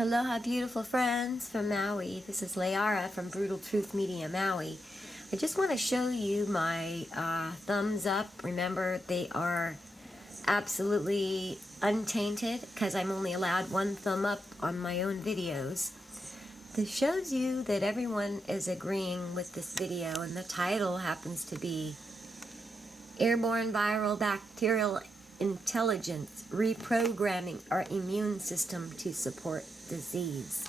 Aloha, beautiful friends from Maui. This is Layara from Brutal Truth Media Maui. I just want to show you my thumbs up. Remember, they are absolutely untainted because I'm only allowed one thumb up on my own videos. This shows you that everyone is agreeing with this video, and the title happens to be Airborne Viral Bacterial Intelligence, Reprogramming Our Immune System to Support Disease.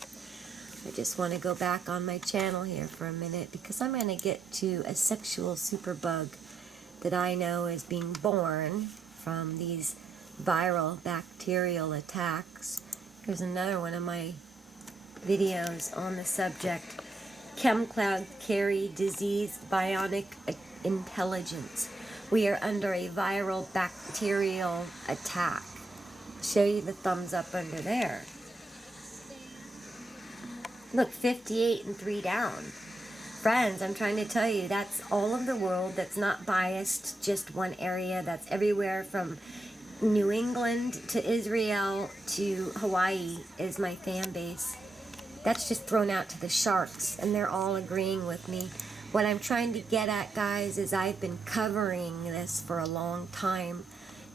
I just want to go back on my channel here for a minute because I'm going to get to a sexual superbug that I know is being born from these viral bacterial attacks. Here's another one of my videos on the subject. Chemclouds carry disease bionic intelligence. We are under a viral bacterial attack. I'll show you the thumbs up under there. Look, 58 and 3 down. Friends, I'm trying to tell you, that's all of the world. That's not biased, just one area. That's everywhere from New England to Israel to Hawaii is my fan base. That's just thrown out to the sharks, and they're all agreeing with me. What I'm trying to get at, guys, is I've been covering this for a long time,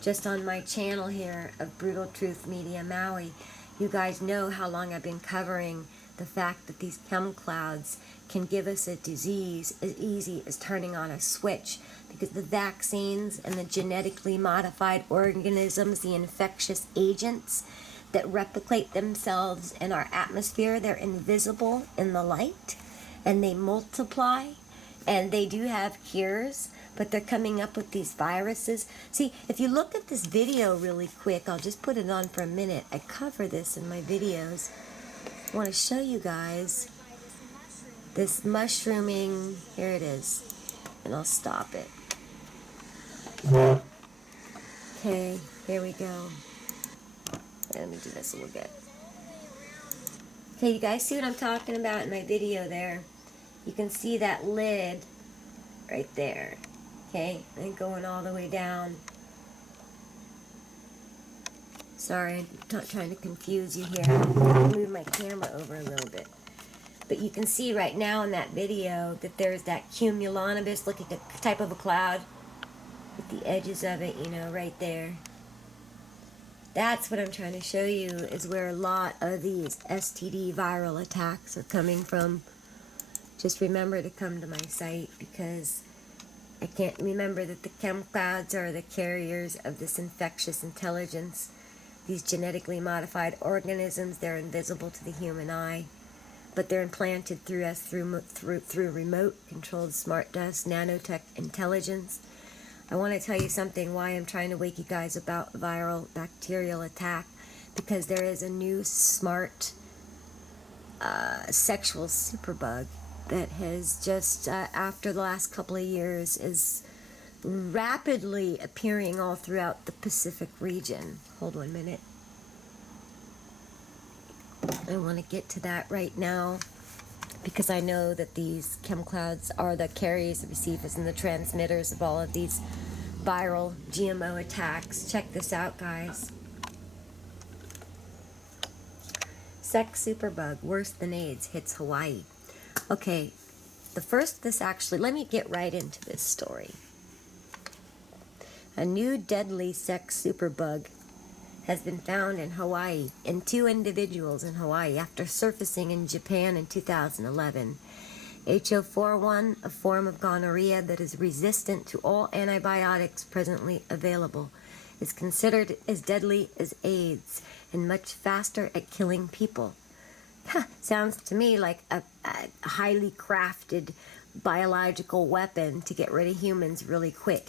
just on my channel here of Brutal Truth Media Maui. You guys know how long I've been covering the fact that these Chemclouds can give us a disease as easy as turning on a switch, because the vaccines and the genetically modified organisms, the infectious agents that replicate themselves in our atmosphere, they're invisible in the light, and they multiply, and they do have cures, but they're coming up with these viruses. See, if you look at this video really quick, I'll just put it on for a minute. I cover this in my videos. I want to show you guys this mushrooming. Here it is, and I'll stop it. Okay, here we go. Let me do this a little bit. Okay, you guys see what I'm talking about in my video there? You can see that lid right there. Okay, and going all the way down. Sorry, I'm not trying to confuse you here. I'll move my camera over a little bit. But you can see right now in that video that there's that cumulonimbus looking type of a cloud with the edges of it, you know, right there. That's what I'm trying to show you, is where a lot of these STD viral attacks are coming from. Just remember to come to my site, because I can't remember that the Chemclouds are the carriers of this infectious intelligence. These genetically modified organisms, they're invisible to the human eye, but they're implanted through us through remote-controlled smart dust, nanotech intelligence. I want to tell you something, why I'm trying to wake you guys about viral bacterial attack, because there is a new smart sexual superbug that has just, after the last couple of years, is rapidly appearing all throughout the Pacific region. Hold 1 minute. I want to get to that right now, because I know that these Chemclouds are the carriers, the receivers, and the transmitters of all of these viral GMO attacks. Check this out, guys. Sex superbug, worse than AIDS, hits Hawaii. Okay, let me get right into this story. A new deadly sex superbug has been found in Hawaii, in 2 individuals in Hawaii, after surfacing in Japan in 2011. HO41, a form of gonorrhea that is resistant to all antibiotics presently available, is considered as deadly as AIDS and much faster at killing people. Sounds to me like a highly crafted biological weapon to get rid of humans really quick.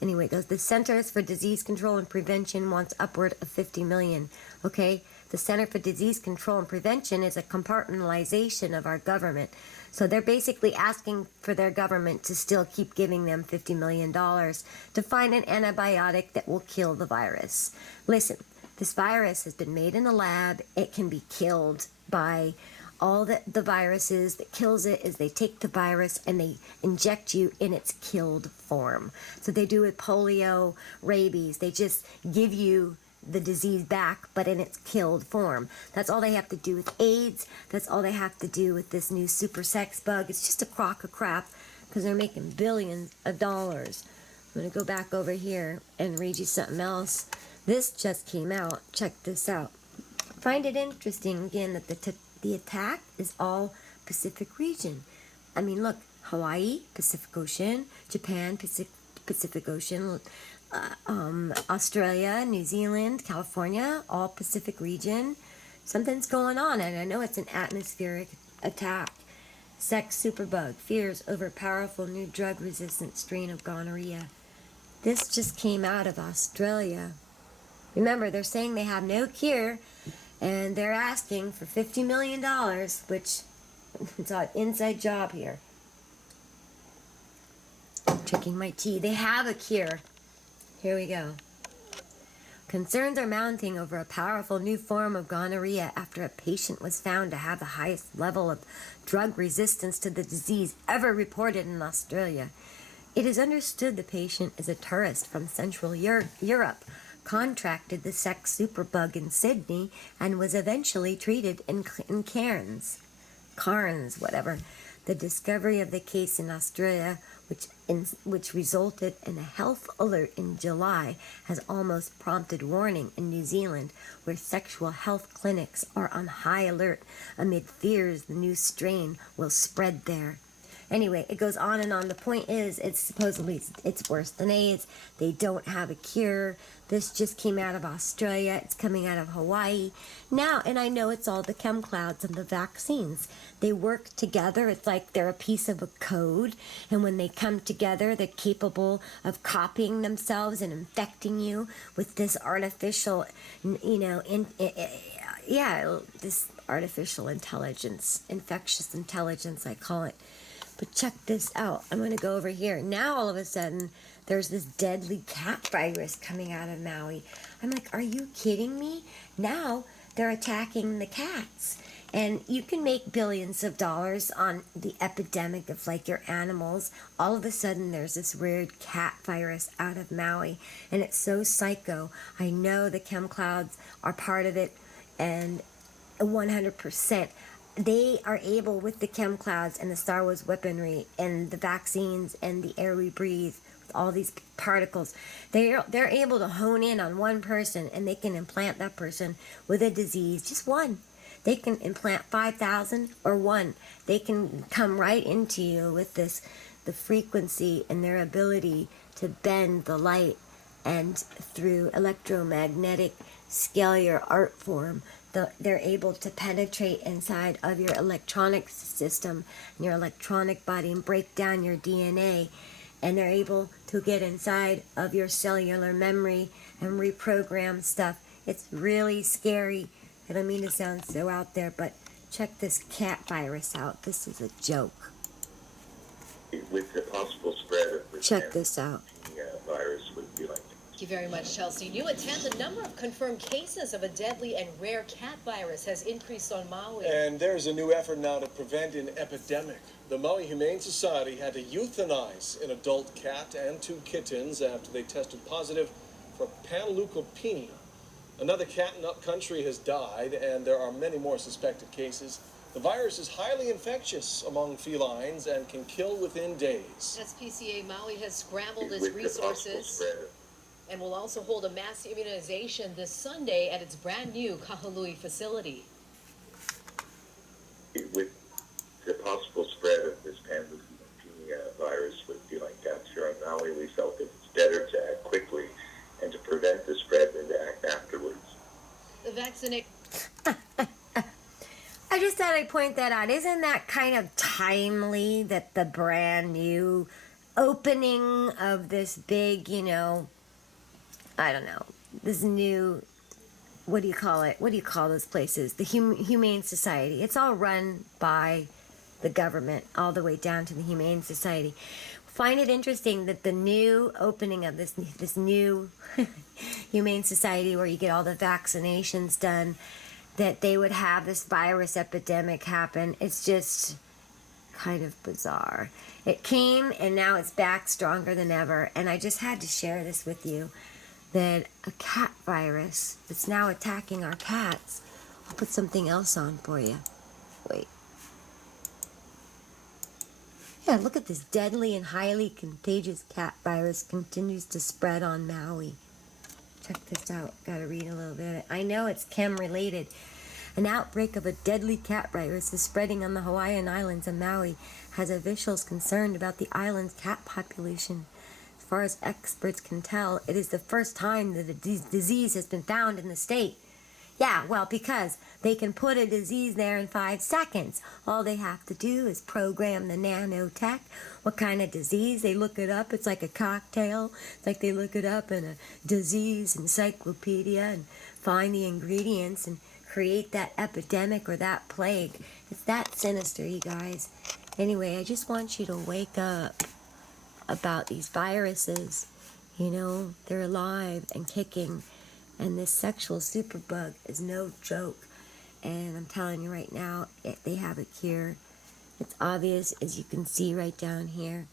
Anyway, the Centers for Disease Control and Prevention wants upward of 50 million. Okay, the Center for Disease Control and Prevention is a compartmentalization of our government. So they're basically asking for their government to still keep giving them $50 million to find an antibiotic that will kill the virus. Listen, this virus has been made in a lab. It can be killed by all the viruses. That kills it is they take the virus and they inject you in its killed form. So they do with polio, rabies. They just give you the disease back, but in its killed form. That's all they have to do with AIDS. That's all they have to do with this new super sex bug. It's just a crock of crap because they're making billions of dollars. I'm going to go back over here and read you something else. This just came out. Check this out. Find it interesting, again, that the attack is all Pacific region. I mean, look, Hawaii, Pacific Ocean, Japan, Pacific Ocean, Australia, New Zealand, California, all Pacific region. Something's going on, and I know it's an atmospheric attack. Sex superbug fears over powerful new drug-resistant strain of gonorrhea. This just came out of Australia. Remember, they're saying they have no cure, and they're asking for $50 million, which is an inside job here. Drinking my tea. They have a cure. Here we go. Concerns are mounting over a powerful new form of gonorrhea after a patient was found to have the highest level of drug resistance to the disease ever reported in Australia. It is understood the patient is a tourist from Central Europe, contracted the sex superbug in Sydney, and was eventually treated in Cairns. Whatever. The discovery of the case in Australia, which resulted in a health alert in July, has almost prompted warning in New Zealand, where sexual health clinics are on high alert amid fears the new strain will spread there. Anyway, it goes on and on. The point is, it's worse than AIDS. They don't have a cure. This just came out of Australia. It's coming out of Hawaii. Now, and I know it's all the Chemclouds and the vaccines. They work together. It's like they're a piece of a code. And when they come together, they're capable of copying themselves and infecting you with this artificial, this artificial intelligence, infectious intelligence, I call it. But check this out. I'm going to go over here. Now, all of a sudden, there's this deadly cat virus coming out of Maui. I'm like, are you kidding me? Now, they're attacking the cats. And you can make billions of dollars on the epidemic of, like, your animals. All of a sudden, there's this weird cat virus out of Maui. And it's so psycho. I know the Chemclouds are part of it. And 100%. They are able, with the Chemclouds and the Star Wars weaponry and the vaccines and the air we breathe, with all these particles, they're able to hone in on one person, and they can implant that person with a disease, just one. They can implant 5,000 or one. They can come right into you with the frequency and their ability to bend the light, and through electromagnetic scalar art form, they're able to penetrate inside of your electronic system and your electronic body and break down your DNA. And they're able to get inside of your cellular memory and reprogram stuff. It's really scary. I don't mean to sound so out there, but check this cat virus out. This is a joke. With the possible spread of the check this out. Virus would be like. Thank you very much, Chelsea. New at 10, the number of confirmed cases of a deadly and rare cat virus has increased on Maui. And there's a new effort now to prevent an epidemic. The Maui Humane Society had to euthanize an adult cat and 2 kittens after they tested positive for panleukopenia. Another cat in upcountry has died, and there are many more suspected cases. The virus is highly infectious among felines and can kill within days. SPCA Maui has scrambled its resources and will also hold a mass immunization this Sunday at its brand new Kahului facility. With the possible spread of this panleukopenia virus would be like that here on Maui, we felt that it's better to act quickly and to prevent the spread than to act afterwards. The vaccination. I just thought I'd point that out. Isn't that kind of timely that the brand new opening of this big, I don't know, this new, what do you call it? What do you call those places? The Humane Society. It's all run by the government all the way down to the Humane Society. Find it interesting that the new opening of this new Humane Society, where you get all the vaccinations done, that they would have this virus epidemic happen. It's just kind of bizarre. It came, and now it's back stronger than ever, and I just had to share this with you. that a cat virus that's now attacking our cats. I'll put something else on for you. Wait. Yeah, look at this. Deadly and highly contagious cat virus continues to spread on Maui. Check this out. Gotta read a little bit. I know it's chem related. An outbreak of a deadly cat virus is spreading on the Hawaiian Islands and Maui, has officials concerned about the island's cat population. As far as experts can tell, it is the first time that a disease has been found in the state. Yeah, well, because they can put a disease there in 5 seconds. All they have to do is program the nanotech. What kind of disease? They look it up. It's like a cocktail. It's like they look it up in a disease encyclopedia and find the ingredients and create that epidemic or that plague. It's that sinister, you guys. Anyway, I just want you to wake up about these viruses. You know, they're alive and kicking. And this sexual superbug is no joke. And I'm telling you right now, they have a cure. It's obvious, as you can see right down here,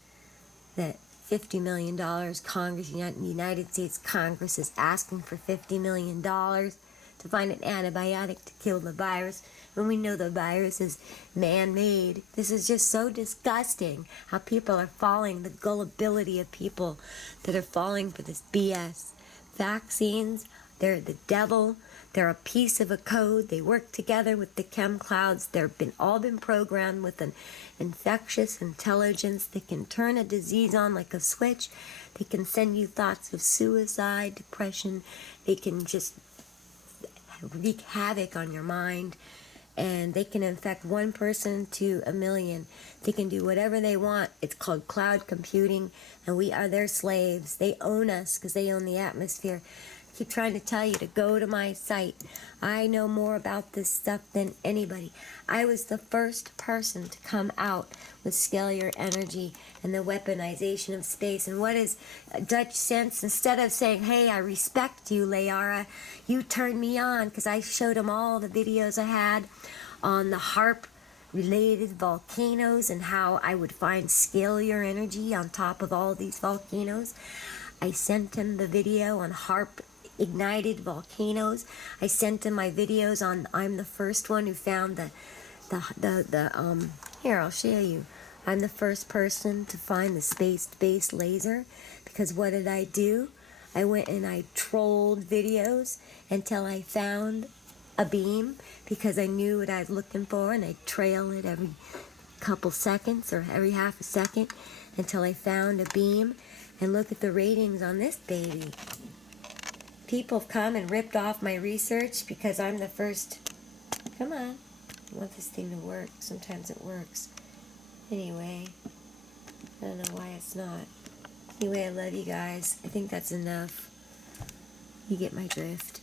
that $50 million, the United States Congress is asking for $50 million to find an antibiotic to kill the virus. When we know the virus is man-made. This is just so disgusting how people are falling, the gullibility of people that are falling for this BS. Vaccines, they're the devil. They're a piece of a code. They work together with the Chemclouds. They've all been programmed with an infectious intelligence that can turn a disease on like a switch. They can send you thoughts of suicide, depression. They can just wreak havoc on your mind. And they can infect 1 person to 1 million. They can do whatever they want. It's called cloud computing, and we are their slaves. They own us because they own the atmosphere. I keep trying to tell you to go to my site. I know more about this stuff than anybody. I was the first person to come out with scalar energy and the weaponization of space. And what is Dutch sense? Instead of saying, hey, I respect you, Layara, you turned me on because I showed them all the videos I had on the HARP-related volcanoes and how I would find scalar energy on top of all these volcanoes. I sent him the video on HARP-ignited volcanoes. I sent him my videos on I'm the first one who found here, I'll show you. I'm the first person to find the space-based laser, because what did I do? I went and I trolled videos until I found a beam, because I knew what I was looking for, and I trail it every couple seconds or every half a second until I found a beam. And look at the ratings on this baby. People have come and ripped off my research because I'm the first. Come on. I want this thing to work. Sometimes it works. Anyway, I don't know why it's not. Anyway, I love you guys. I think that's enough. You get my drift.